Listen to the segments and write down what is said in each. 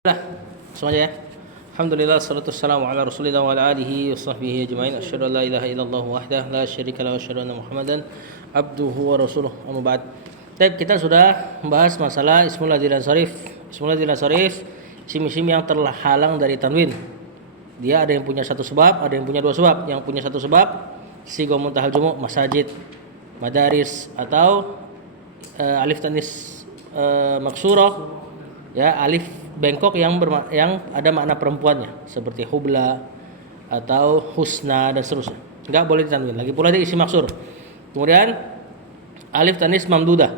Lah, semuanya ya. Alhamdulillah salatu wassalamu ala Rasulillah wa ala alihi wa sahbihi ajmain. Asyhadu an la ilaha illallah wahdahu la syarika lahu wa asyhadu anna Muhammadan abduhu wa rasuluh. Amma ba'd. Baik, kita sudah membahas masalah ismul ladzi la sarif. Ismul ladzi la sarif, isim-isim yang terhalang dari tanwin. Dia ada yang punya satu sebab, ada yang punya dua sebab. Yang punya satu sebab sigha muntahal jumu', masajid, madaris atau alif tanis maksurah, ya, alif bengkok yang ada makna perempuannya seperti hubla atau husna dan seterusnya. Enggak boleh ditanwin. Lagi pula dia isi maksur. Kemudian alif tanis mamdudah,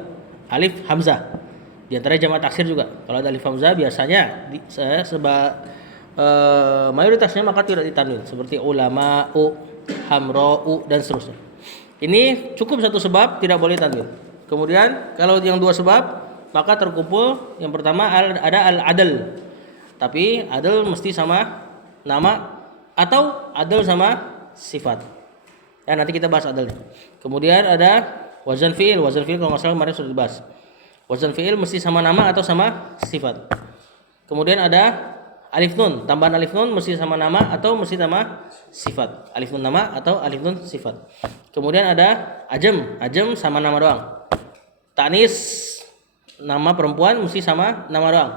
alif hamzah. Di antara jamak taksir juga. Kalau ada alif hamzah biasanya mayoritasnya maka tidak ditanwin seperti ulama, hamra'u dan seterusnya. Ini cukup satu sebab tidak boleh tanwin. Kemudian kalau yang dua sebab maka terkumpul yang pertama ada al-adl. Tapi adl mesti sama nama atau adl sama sifat. Ya, nanti kita bahas adl. Kemudian ada wazan fi'il. Wazan fi'il kalau nggak salah kemarin sudah dibahas. Wazan fi'il mesti sama nama atau sama sifat. Kemudian ada alif nun. Tambahan alif nun mesti sama nama atau mesti sama sifat. Alif nun nama atau alif nun sifat. Kemudian ada ajam. Ajam sama nama doang. Tanis nama perempuan mesti sama nama doang.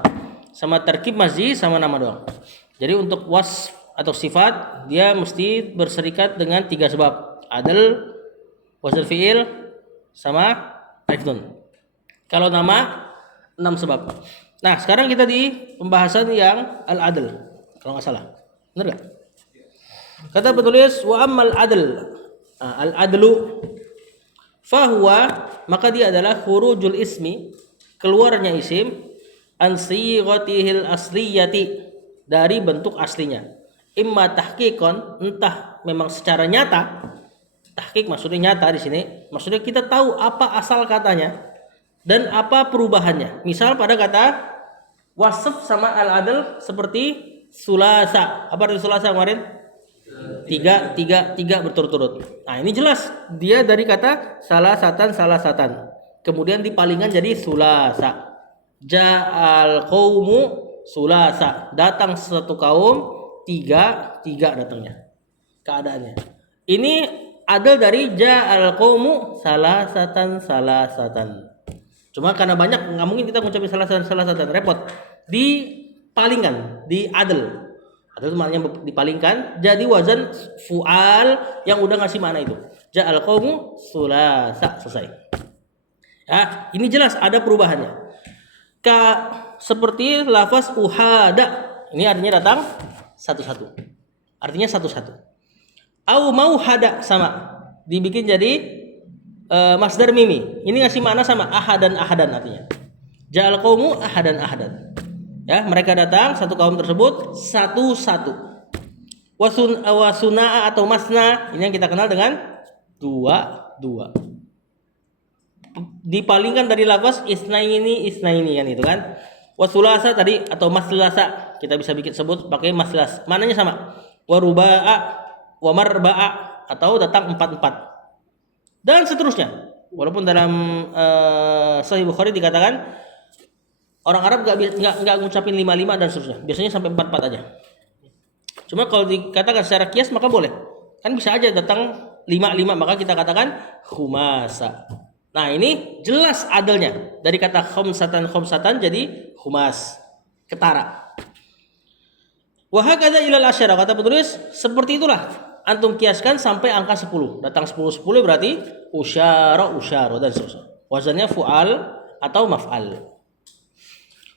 Sama terkib mazhi sama nama doang. Jadi untuk wasf atau sifat dia mesti berserikat dengan tiga sebab. Adl, wazn fi'il sama alif nun. Kalau nama 6 sebab. Nah, sekarang kita di pembahasan yang al-adl. Kalau nggak salah. Benar enggak? Kata penulis wa ammal adl. Al-adlu fahuwa, maka dia adalah khurujul ismi, keluarnya isim an sighatihil asliyati, dari bentuk aslinya. Imma tahqiqan, entah memang secara nyata. Tahqiq maksudnya nyata di sini. Maksudnya kita tahu apa asal katanya dan apa perubahannya. Misal pada kata wasf sama al-adl seperti sulasa. Apa arti sulasa kemarin? Tiga berturut-turut. Nah, ini jelas dia dari kata salah satan. Kemudian dipalingkan jadi sulasa. Ja'al qaumu sulasa. Datang satu kaum tiga datangnya. Keadaannya. Ini adal dari ja'al qaumu salasatan. Cuma karena banyak nggak mungkin kita ngucapin salasatan, repot. Dipalingkan, di adal. Adal itu maknanya dipalingkan jadi wazan fu'al yang udah ngasih makna itu. Ja'al qaumu sulasa, selesai. Ya, ini jelas ada perubahannya. Seperti lafaz uhada. Ini artinya datang satu-satu. Artinya satu-satu. Au mauhada sama. Dibikin jadi masdar mimi. Ini ngasih makna sama ahadan artinya. Ja'al qaumu ahadan. Ya, mereka datang satu kaum tersebut satu-satu. Wasunaa atau masna, ini yang kita kenal dengan dua. Dipalingkan dari lafaz isnaini kan itu kan. Wasulasa tadi atau maslasa kita bisa bikin sebut pakai maslas. Maknanya sama. Waruba'a, wamarba'a atau datang 4. Dan seterusnya. Walaupun dalam Sahih Bukhari dikatakan orang Arab enggak ngucapin 5 dan seterusnya. Biasanya sampai 4 aja. Cuma kalau dikatakan secara kias maka boleh. Kan bisa aja datang 5 maka kita katakan khumasa. Nah, ini jelas adalnya. Dari kata khomsatan jadi khumas, ketara. Wa hakadza ilal asyara, kata penulis, seperti itulah antum kiaskan sampai angka 10. Datang 10 berarti usyara dan seterusnya. Wazannya fu'al atau maf'al.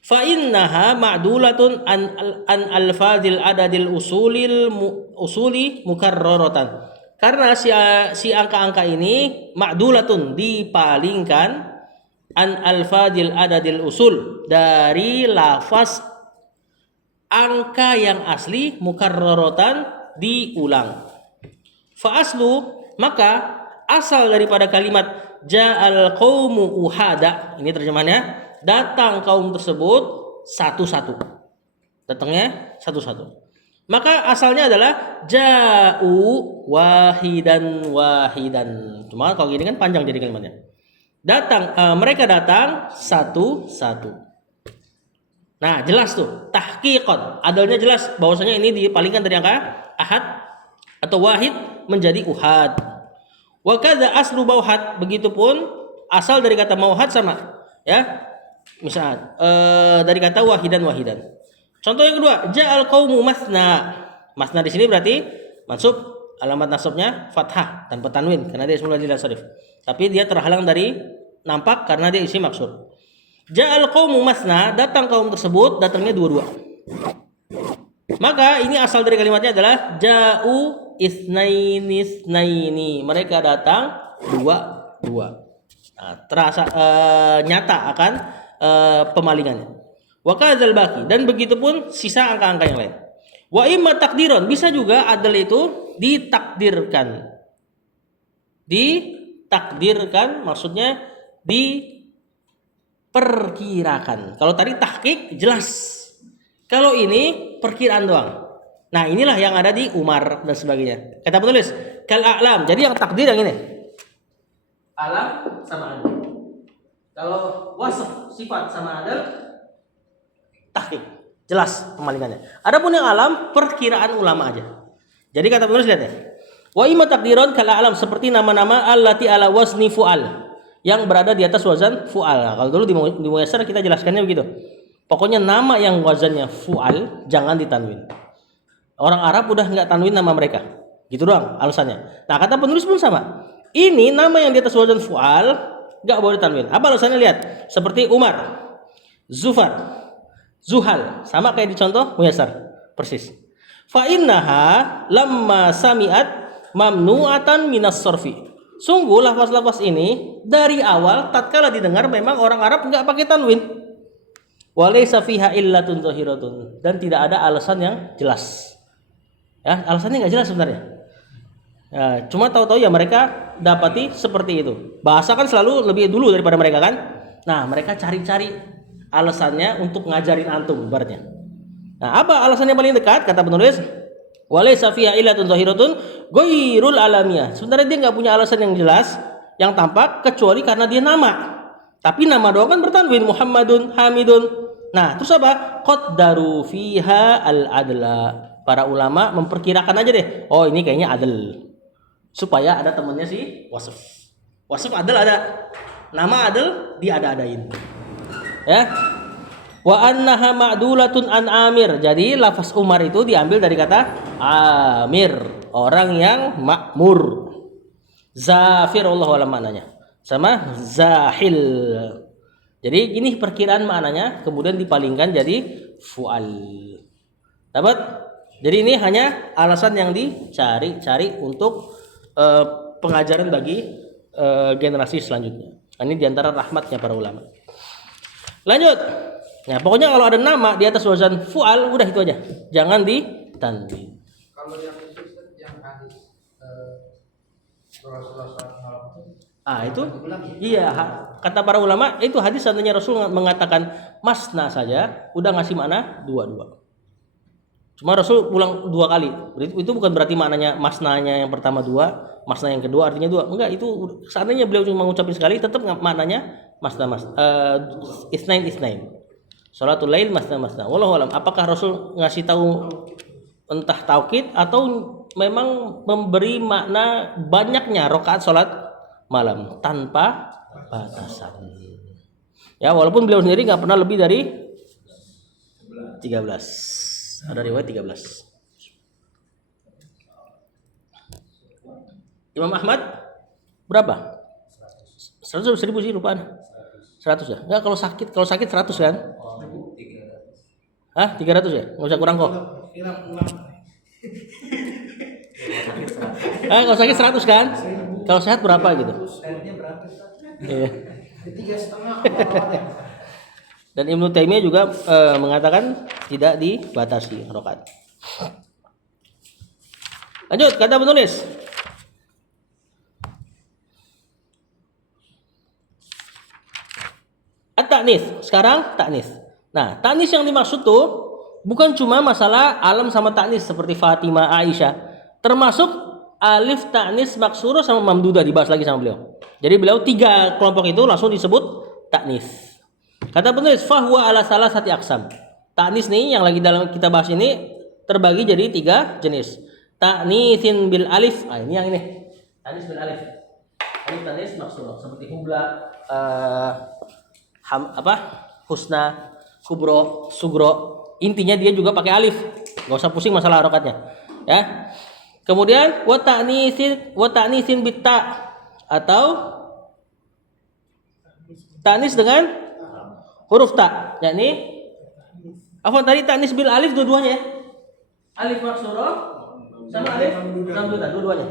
Fa innaha ma'dulatun an alfadil adadil usuli mukarraratan. Karena si angka-angka ini ma'dulatun, dipalingkan an alfadil adadil usul, dari lafaz angka yang asli, mukarraratan, diulang. Fa aslu, maka asal daripada kalimat ja'al qaumu uhada, ini terjemahannya, datang kaum tersebut satu-satu. Datangnya satu-satu. Maka asalnya adalah ja'u wahidan. Cuma kalau gini kan panjang jadi kalimatnya. Mereka datang satu-satu. Nah, jelas tuh tahqiqan. Adalnya jelas bahwasanya ini dipalingkan dari angka ahad atau wahid menjadi uhad. Wa kadza aslu mauhad, begitupun asal dari kata mauhad sama, ya. Misal dari kata wahidan wahidan. Contoh yang kedua, ja'al qaumu masna. Masna di sini berarti mansub, alamat nasabnya fathah tanpa tanwin karena dia ismul ladzi la sarif. Tapi dia terhalang dari nampak karena dia isim maksur. Ja'al qaumu masna, datang kaum tersebut datangnya dua-dua. Maka ini asal dari kalimatnya adalah ja'u isnaini. Mereka datang dua. Nah, terasa nyata akan pemalingannya. Wa kadzal baqi, dan begitupun sisa angka-angka yang lain. Wa imma takdiron, bisa juga adal itu ditakdirkan. Ditakdirkan maksudnya diperkirakan. Kalau tadi tahqiq jelas. Kalau ini perkiraan doang. Nah, inilah yang ada di Umar dan sebagainya. Kata penulis, kal a'lam. Jadi yang takdir yang ini. Alam sama adal. Kalau wasf sifat sama adal, tahqiq. Jelas pemalingannya. Adapun yang alam, perkiraan ulama aja. Jadi kata penulis lihat ya. Wa imma takdiron kal a'lam, seperti nama-nama allati ala wazni fu'al, yang berada di atas wazan fu'al. Nah, kalau dulu di Muyassar kita jelaskannya begitu. Pokoknya nama yang wazannya fu'al jangan ditanwin. Orang Arab udah nggak tanwin nama mereka. Gitu doang alasannya. Nah, kata penulis pun sama. Ini nama yang di atas wazan fu'al nggak boleh tanwin. Apa alasannya? Lihat. Seperti Umar, Zufar, Zuhal, sama kayak di contoh Muyassar. Persis. Fa innaha lamma sami'at mamnu'atan minas sorfi. Sungguh lafaz-lafaz ini dari awal tatkala didengar memang orang Arab nggak pakai tanwin. Walaysa fiha illatun zahiratun, dan tidak ada alasan yang jelas. Ya, alasannya nggak jelas sebenarnya. Ya, cuma tahu-tahu ya mereka dapati seperti itu. Bahasa kan selalu lebih dulu daripada mereka kan. Nah, mereka cari-cari alasannya untuk ngajarin antum ibaratnya. Nah, apa alasannya paling dekat? Kata penulis, walaysa fiha illatun zahiratun ghairul alamiyah. Sebenarnya dia nggak punya alasan yang jelas, yang tampak kecuali karena dia nama. Tapi nama doang kan bertanwin, Muhammadun, Hamidun. Nah, terus apa? Qaddaru fiha al-adla. Para ulama memperkirakan aja deh. Oh, ini kayaknya adl. Supaya ada temennya si wasf. Wasf adl ada. Nama adl diada-adain. Ya. Wa annaha ma'dulatun an Amir. Jadi lafaz Umar itu diambil dari kata Amir, orang yang makmur. Zafir, wallahu a'lam maknanya. Sama zahil. Jadi ini perkiraan maknanya kemudian dipalingkan jadi fu'al. Dapat? Jadi ini hanya alasan yang dicari untuk pengajaran bagi generasi selanjutnya. Ini diantara rahmatnya para ulama. Lanjut. Nah, pokoknya kalau ada nama di atas wazan fu'al udah itu aja. Jangan ditanwin. Kalau yang hadis Rasulullah SAW Itu iya, kata para ulama itu hadis seandainya Rasul mengatakan masna saja udah ngasih makna dua-dua. Cuma Rasul ulang dua kali. Itu bukan berarti maknanya masnanya yang pertama dua, masna yang kedua artinya dua. Enggak, itu seandainya beliau cuma mengucapin sekali tetap maknanya masna isnain. Sholatul lail masna. Wallahu alam. Apakah Rasul ngasih tahu entah taukid atau memang memberi makna banyaknya rakaat salat malam tanpa batasan. Ya, walaupun beliau sendiri nggak pernah lebih dari 13. Ada riwayat 13. Imam Ahmad berapa? 100 1000 sih lupaan. 100 ya? Enggak, kalau sakit 100 kan? 300 ya? Enggak usah kurang kok. Kalau sakit 100 kan? Kalau sehat berapa gitu? Iya. 3,5. Dan Ibnu Taimiyah juga mengatakan tidak dibatasi rakaat. Lanjut, kata penulis. At-ta'nis. Sekarang ta'nis. Nah, ta'nis yang dimaksud tuh bukan cuma masalah alam sama ta'nis seperti Fatimah, Aisyah, termasuk alif ta'nis maksurah sama mamdudah dibahas lagi sama beliau. Jadi beliau 3 kelompok itu langsung disebut ta'nis. Kata penulis fahuwa ala salasati aqsam. Ta'nis nih yang lagi dalam kita bahas ini terbagi jadi 3 jenis. Ta'nisin bil alif. Nah, ini yang ini. Ta'nis bil alif. Alif ta'nis maksurah seperti hubla, husna, kubro, sugro. Intinya dia juga pakai alif. Gak usah pusing masalah harokatnya. Ya. Kemudian wa ta'nisin bit ta atau ta'nis dengan huruf ta, yakni apa tadi ta'nis bil alif dua-duanya ya? Alif maksurah sama alif mamdudah dua-duanya.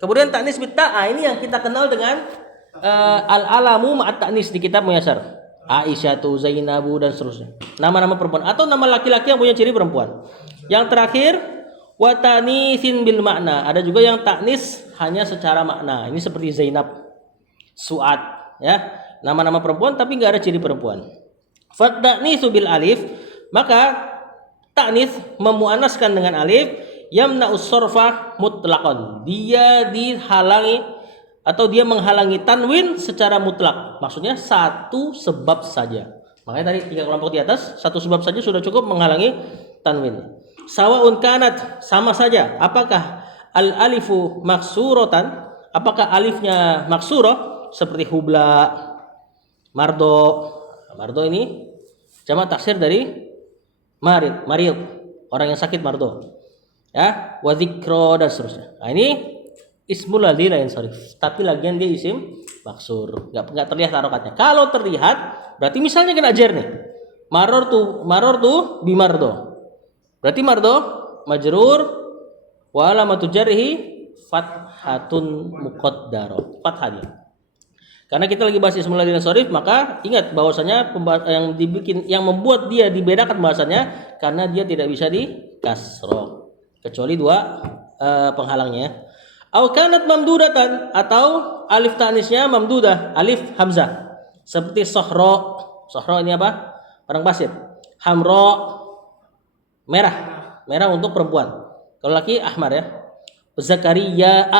Kemudian ta'nis bit ta, ini yang kita kenal dengan al-alamu ma'at ta'nis di kitab Muyassar. Aisyatu, Zainabu dan seterusnya. Nama-nama perempuan atau nama laki-laki yang punya ciri perempuan. Yang terakhir wa ta'nisin bil makna. Ada juga yang ta'nis hanya secara makna. Ini seperti Zainab, Su'ad, ya. Nama-nama perempuan tapi enggak ada ciri perempuan. Fa ta'nisu bil alif, maka ta'nis memuannaskan dengan alif yamna'us sarfa mutlaqan. Dia dihalangi atau dia menghalangi tanwin secara mutlak. Maksudnya satu sebab saja. Makanya tadi 3 kelompok di atas, satu sebab saja sudah cukup menghalangi tanwin. Sawaun kanat, sama saja. Apakah al alifu maksuratan? Apakah alifnya maksurah seperti hubla, mardo. Mardo ini jamak taksir dari marid, orang yang sakit mardo. Ya, wa dzikra dan seterusnya. Nah, ini ismul ladzi la yansarif. Tapi lagian dia isim maksur. Enggak terlihat harokatnya. Kalau terlihat berarti misalnya kena jar nih. Marortu bimardo. Berarti mardo majrur wa alamatu jarhi fathatun muqaddarah. Fathah dia. Karena kita lagi bahas ismul ladzi la yansarif, maka ingat bahwasanya yang membuat dia dibedakan bahasanya karena dia tidak bisa di kasroh. Kecuali 2 penghalangnya. Au kanat mamdudatan, atau alif ta'nisnya mamdudah, alif hamzah. Seperti sohro. Sohro ini apa? Orang pasir. Hamro, merah untuk perempuan. Kalau laki ahmar ya. Zakaria,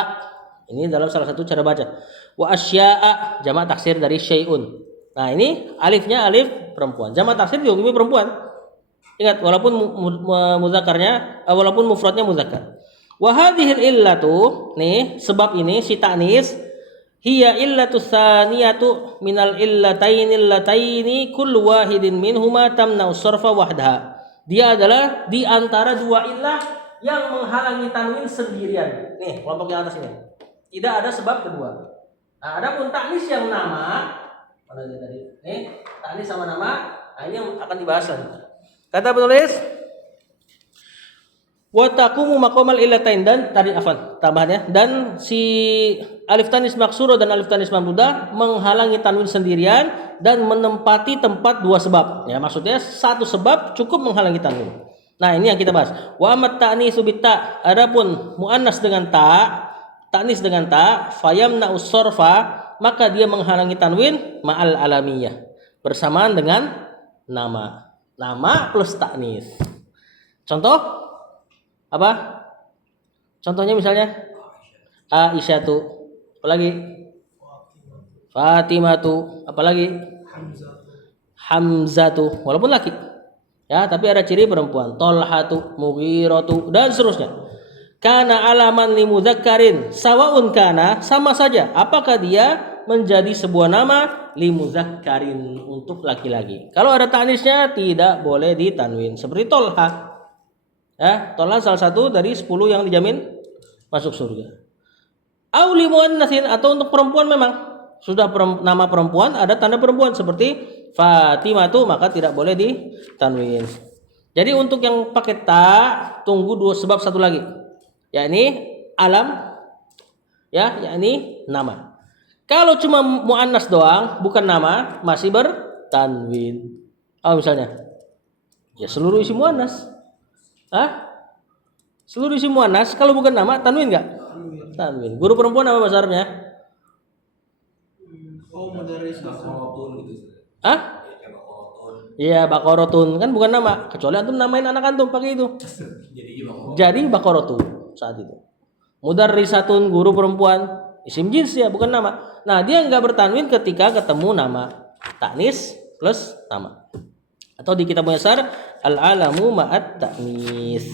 ini dalam salah satu cara baca. Wa asya'a, jamak taksir dari syai'un. Nah, ini alifnya alif perempuan. Jamak taksir dihukumi perempuan. Ingat, walaupun mudzakarnya, walaupun mufradnya mudzakkar. Wa hadhil illatu, nih sebab ini si ta'nis, hiya illatu tsaniyatu minal illatainil lataini kullu wahidin minhuma tamna'us sarfa wahdaha. Dia adalah di antara 2 illah yang menghalangi tanwin sendirian. Nih, kelompok yang atas ini. Tidak ada sebab kedua. Nah, adapun ta'nis yang nama, mana dia tadi? Nih, ta'nis sama nama, nah ini yang akan dibahas lagi. Kata penulis, wa taqumu maqamal illatain, dan tadi afan tambahannya, dan si alif tanis maksuro dan alif tanis mamdudah menghalangi tanwin sendirian dan menempati tempat 2 sebab. Ya, maksudnya satu sebab cukup menghalangi tanwin. Nah, ini yang kita bahas. Wa amat ta'nisu bitta, adapun muannas dengan ta, ta'nis dengan ta, fayamna usarfa, maka dia menghalangi tanwin ma'al alamiyah, bersamaan dengan nama. Nama plus ta'nis. Contoh apa? Contohnya misalnya Aisyatu, apalagi Fatimatu, apalagi Hamzatu, walaupun laki. Ya, tapi ada ciri perempuan. Tolhatu, Mughiratu dan seterusnya. Kana alaman li mudzakkarin, sawaun kana, sama saja apakah dia menjadi sebuah nama li mudzakkarin untuk laki-laki. Kalau ada ta'nisnya tidak boleh ditanwin. Seperti Tolha. Ya, Tolha salah satu dari 10 yang dijamin masuk surga. Au li muannatsin, atau untuk perempuan memang sudah nama perempuan ada tanda perempuan seperti Fatimatu, maka tidak boleh ditanwin. Jadi untuk yang pakai ta tunggu 2 sebab satu lagi. Yakni alam, ya, yakni nama. Kalau cuma muannas doang, bukan nama, masih bertanwin. Oh, misalnya, ya seluruh isi muannas. Seluruh isi muannas kalau bukan nama, tanwin enggak? Tanwin. Guru perempuan apa bahasa Arabnya? Mudaris bakorotun gitu. Iya, bakorotun, kan bukan nama. Kecuali antum namain anak antum pakai itu. Jadi bakorotun saat itu. Mudarrisatun, guru perempuan, isim jins ya, bukan nama. Nah, dia enggak bertanwin ketika ketemu nama. Ta'nis plus nama. Atau di kitab Muyassar al-alamu ma'at ta'nis.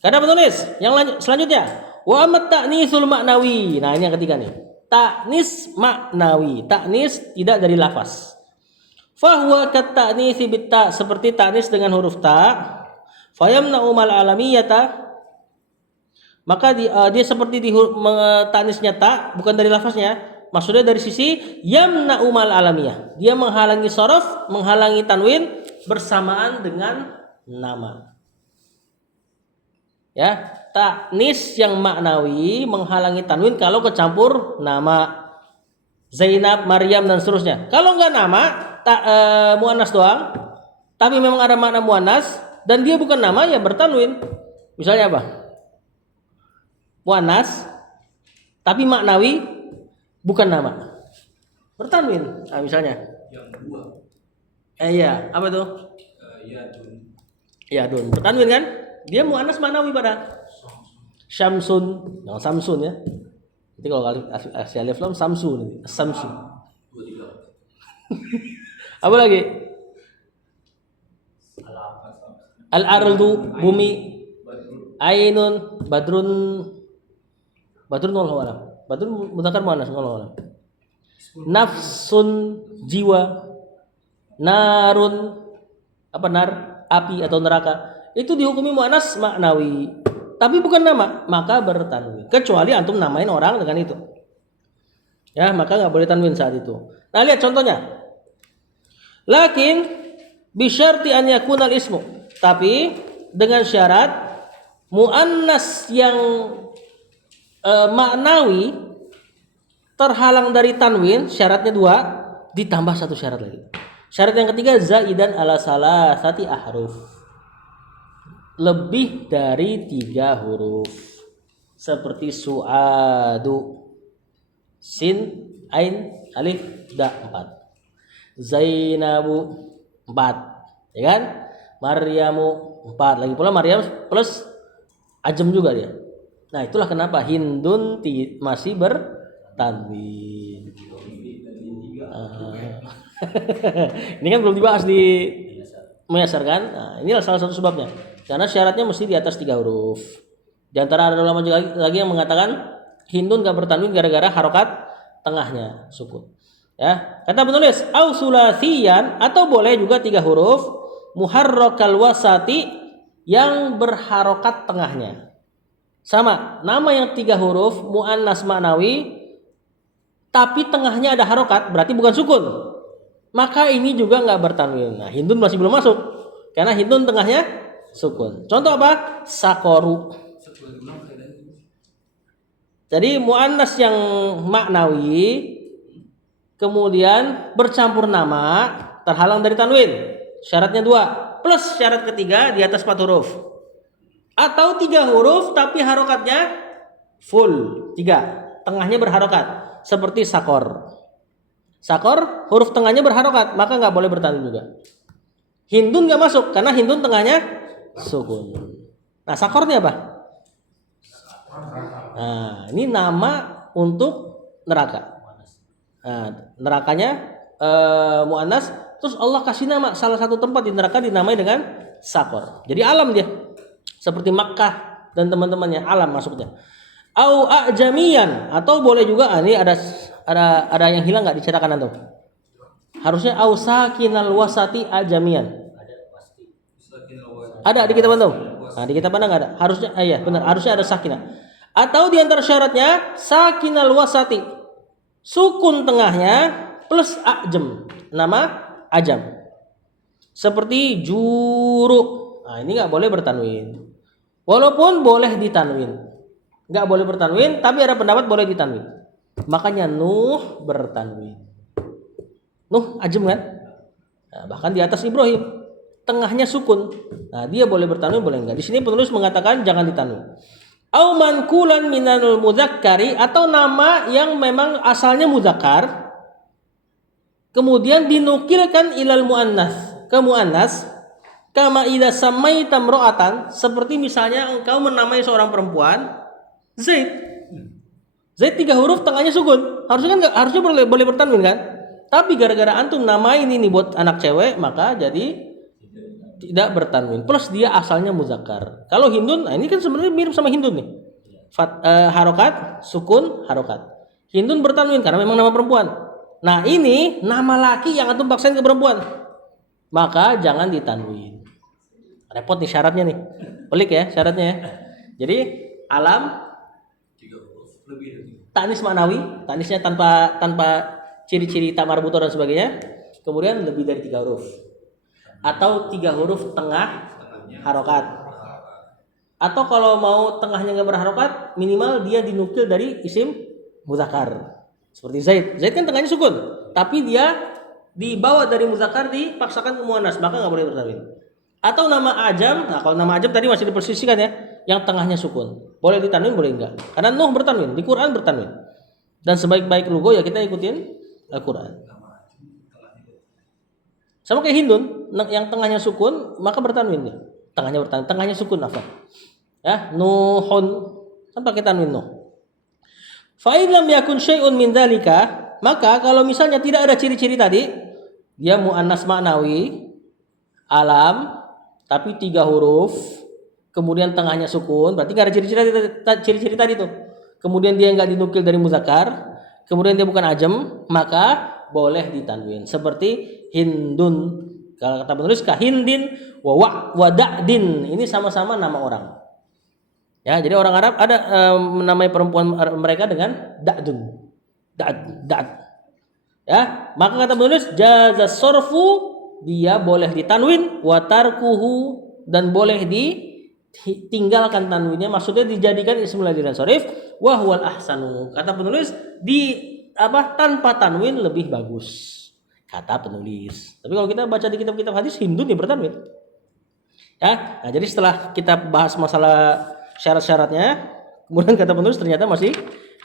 Karena penulis yang selanjutnya wa amat ta'nisul maknawi. Nah, ini yang ketiga nih. Ta'nis maknawi. Ta'nis tidak dari lafaz. Fahuwa kat ta'nisi bit ta, seperti ta'nis dengan huruf ta. Fayamna'u mal alamiyata, maka dia seperti di ta'nisnya ta, bukan dari lafaznya. Maksudnya dari sisi yamna'u mal alamiyah. Dia menghalangi sorof, menghalangi tanwin bersamaan dengan nama. Ya, ta'nis yang maknawi menghalangi tanwin kalau kecampur nama. Zainab, Maryam dan seterusnya. Kalau enggak nama, muannas doang, tapi memang ada makna muannas dan dia bukan nama, ya bertanwin. Misalnya apa? Muannas tapi maknawi bukan nama. Bertanwin. Nah, misalnya. Yang dua. Iya, apa tuh? Yadun. Yadun. Bertanwin kan? Dia muannas maknawi pada Syamsun, jangan Samsun ya. Nanti kalau kali kasih alif lam Samsun, Samsun. 2 3. Apa lagi? Al-ardu, bumi. Ainun, badrun. Badrun wallahu alam. Badrun mudzakkar muannas wallahu alam. Nafsun, jiwa. Narun, apa nar? Api atau neraka. Itu dihukumi muannas maknawi, tapi bukan nama, maka bertanwin. Kecuali antum namain orang dengan itu, ya, maka nggak boleh tanwin saat itu. Nah, lihat contohnya. Lakin bisyarti an yakunal ismu, tapi dengan syarat muannas yang maknawi terhalang dari tanwin. Syaratnya 2, ditambah 1 syarat lagi. Syarat yang ketiga zaidan ala salasati ahruf, lebih dari 3 huruf, seperti su'adu, sin, ain, alif, da 4, Zainabu 4, ya kan? Maryamu 4, lagi pula Maryam plus ajam juga dia. Nah, itulah kenapa Hindun masih bertanwin. Ini kan belum dibahas di Muyassar kan? Nah, inilah salah satu sebabnya. Karena syaratnya mesti di atas 3 huruf. Di antara ada ulama lagi yang mengatakan Hindun gak bertanwin gara-gara harokat tengahnya sukun. Ya, kata penulis au sulasiyan, atau boleh juga 3 huruf muharrakal wasati yang berharokat tengahnya. Sama, nama yang 3 huruf muannas maknawi tapi tengahnya ada harokat, berarti bukan sukun. Maka ini juga nggak bertanwin. Nah, Hindun masih belum masuk karena Hindun tengahnya sukun. Contoh apa? Sakoru. Jadi muannas yang maknawi kemudian bercampur nama terhalang dari tanwin. Syaratnya 2, plus syarat ketiga di atas 4 huruf. Atau 3 huruf tapi harokatnya full 3, tengahnya berharokat. Seperti sakor. Sakor huruf tengahnya berharokat, maka nggak boleh bertanwin juga. Hindun nggak masuk karena Hindun tengahnya sukun. Nah, sakor ini apa? Nah, ini nama untuk neraka. Nah, nerakanya muannas, terus Allah kasih nama salah satu tempat di neraka dinamai dengan sakor. Jadi alam dia. Seperti Makkah dan teman-temannya, alam masuknya. Au ajamiyan, atau boleh juga ini ada yang hilang nggak dicetakan antum? Harusnya au sakinal wasati ajamiyan. Ada di kitab antum? Nah, di kitab mana nggak ada? Harusnya iya benar, harusnya ada sakinah. Atau di antara syaratnya sakinal wasati, sukun tengahnya plus ajam, nama ajam. Seperti juru. Nah, ini nggak boleh bertanwin. Walaupun boleh ditanwin. Nggak boleh bertanwin, tapi ada pendapat boleh ditanwin. Makanya Nuh bertanwin. Nuh ajam kan? Nah, bahkan di atas Ibrahim tengahnya sukun. Nah, dia boleh bertanwin, boleh enggak. Di sini penulis mengatakan jangan ditanwin. Au mankulan minanul mudzakkari, atau nama yang memang asalnya mudzakkar kemudian dinukilkan ilal muannas, ke muannas, kama idza samaita imra'atan, seperti misalnya engkau menamai seorang perempuan Zaid. Zaid 3 huruf tengahnya sukun. Harusnya kan enggak, harusnya boleh bertanwin kan? Tapi gara-gara antum namain ini buat anak cewek, maka jadi tidak bertanwin. Plus dia asalnya muzakkar. Kalau Hindun, nah ini kan sebenarnya mirip sama Hindun nih. Harokat, sukun, harokat. Hindun bertanwin karena memang nama perempuan. Nah ini nama laki yang antum paksain ke perempuan, maka jangan ditanwin. Repot nih syaratnya nih. Pelik ya syaratnya ya. Jadi alam 3 huruf lebih dari tanis maknawi, tanisnya tanpa ciri-ciri tak marbuto dan sebagainya. Kemudian lebih dari 3 huruf. Atau 3 huruf tengah harokat. Atau kalau mau tengahnya nggak berharokat, minimal dia dinukil dari isim muzakkar. Seperti Zaid. Zaid kan tengahnya sukun, tapi dia dibawa dari muzakkar dipaksakan ke muannas, maka nggak boleh bertanwin. Atau nama ajam, nah kalau nama ajam tadi masih dipersisikan ya, yang tengahnya sukun. Boleh ditanwin, boleh enggak. Karena Nuh bertanwin, di Quran bertanwin. Dan sebaik-baik logo ya kita ikutin Al-Quran. Sama kayak Hindun, yang tengahnya sukun maka bertanwin nih. Tengahnya bertanwin, tengahnya sukun apa? Ya, Nuhun. Kan pakai tanwin Nuh. Fa in lam yakun syai'un min dzalika, maka kalau misalnya tidak ada ciri-ciri tadi, dia muannas maknawi, alam, tapi 3 huruf, kemudian tengahnya sukun, berarti nggak ada ciri-ciri tadi tuh. Kemudian dia nggak dinukil dari muzakkar, kemudian dia bukan ajam, maka boleh ditanwin. Seperti Hindun. Kalau kata penulis kahindin wa wada'din. Ini sama-sama nama orang. Ya, jadi orang Arab ada menamai perempuan mereka dengan da'dun. Da'd. Ya, maka kata penulis jazas sorfu, dia boleh ditanwin, wa tarkuhu, dan boleh ditinggalkan tanwinnya, maksudnya dijadikan ismul ladzi dan sharif, wa huwal ahsanu. Kata penulis tanpa tanwin lebih bagus. Kata penulis. Tapi kalau kita baca di kitab-kitab hadis Hindun ya bertanwin. Ya, nah jadi setelah kita bahas masalah syarat-syaratnya, kemudian kata penulis ternyata masih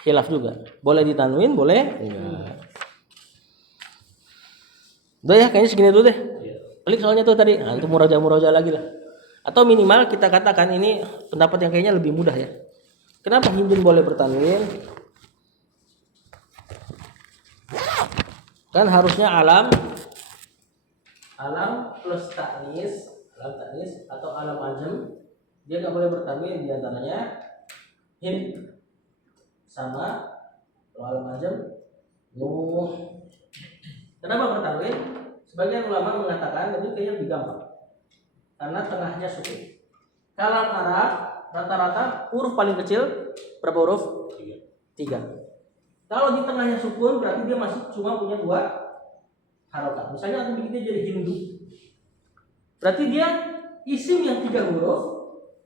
khilaf juga. Boleh ditanwin, boleh enggak. Udah ya, kayaknya segini dulu deh. Pelik soalnya tuh tadi. Nah, itu muraja lagi lah. Atau minimal kita katakan ini pendapat yang kayaknya lebih mudah ya. Kenapa Hindun boleh bertanwin? Kan harusnya alam plus taknis, alam taknis atau alam ajam, dia nggak boleh bertanwin, di antaranya Hind sama kalau alam ajam Nuh. Kenapa bertanwin? Sebagian ulama mengatakan itu kayaknya lebih gampang karena tengahnya sukun. Kalam Arab rata-rata huruf paling kecil berapa huruf? 3. Kalau di tengahnya sukun berarti dia masih cuma punya 2 harokat. Misalnya aku bikin dia jadi Hindu, berarti dia isim yang 3 huruf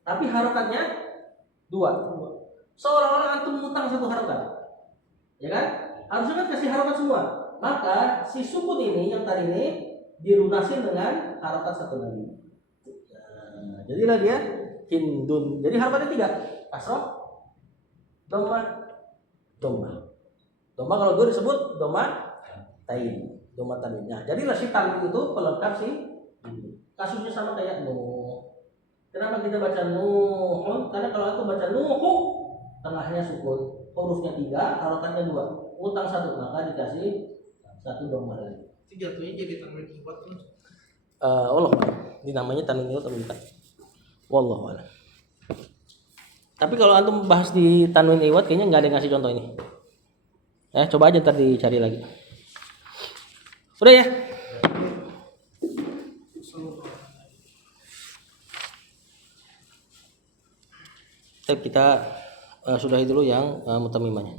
tapi harokatnya 2. Seolah-olah antum ngutang 1 harokat, ya kan? Harusnya kan kasih harokat semua. Maka si sukun ini yang tadi ini dilunasi dengan harokat 1 lagi. Nah, jadilah dia Hindun. Jadi harokatnya 3, kasroh, dhammah, dhammah. Doma kalau gue disebut doma tain, doma tanwin. Nah, jadilah si tanwin itu pelengkap si kasusnya sama kayak Nuh. Kenapa kita baca Nuhun? Karena kalau aku baca Nuhu, tengahnya sukun, hurufnya 3, harokatnya 2, utang 1, maka dikasih 1 doma lagi. Itu jatuhnya jadi tanwin iwat kan? Allah, ini namanya tanwin iwat atau bukan? Wallahu a'lam. Tapi kalau antum bahas di tanwin iwat, kayaknya nggak ada yang ngasih contoh ini. Coba aja ntar dicari lagi. Udah ya. Kita sudahi dulu yang mutamimahnya.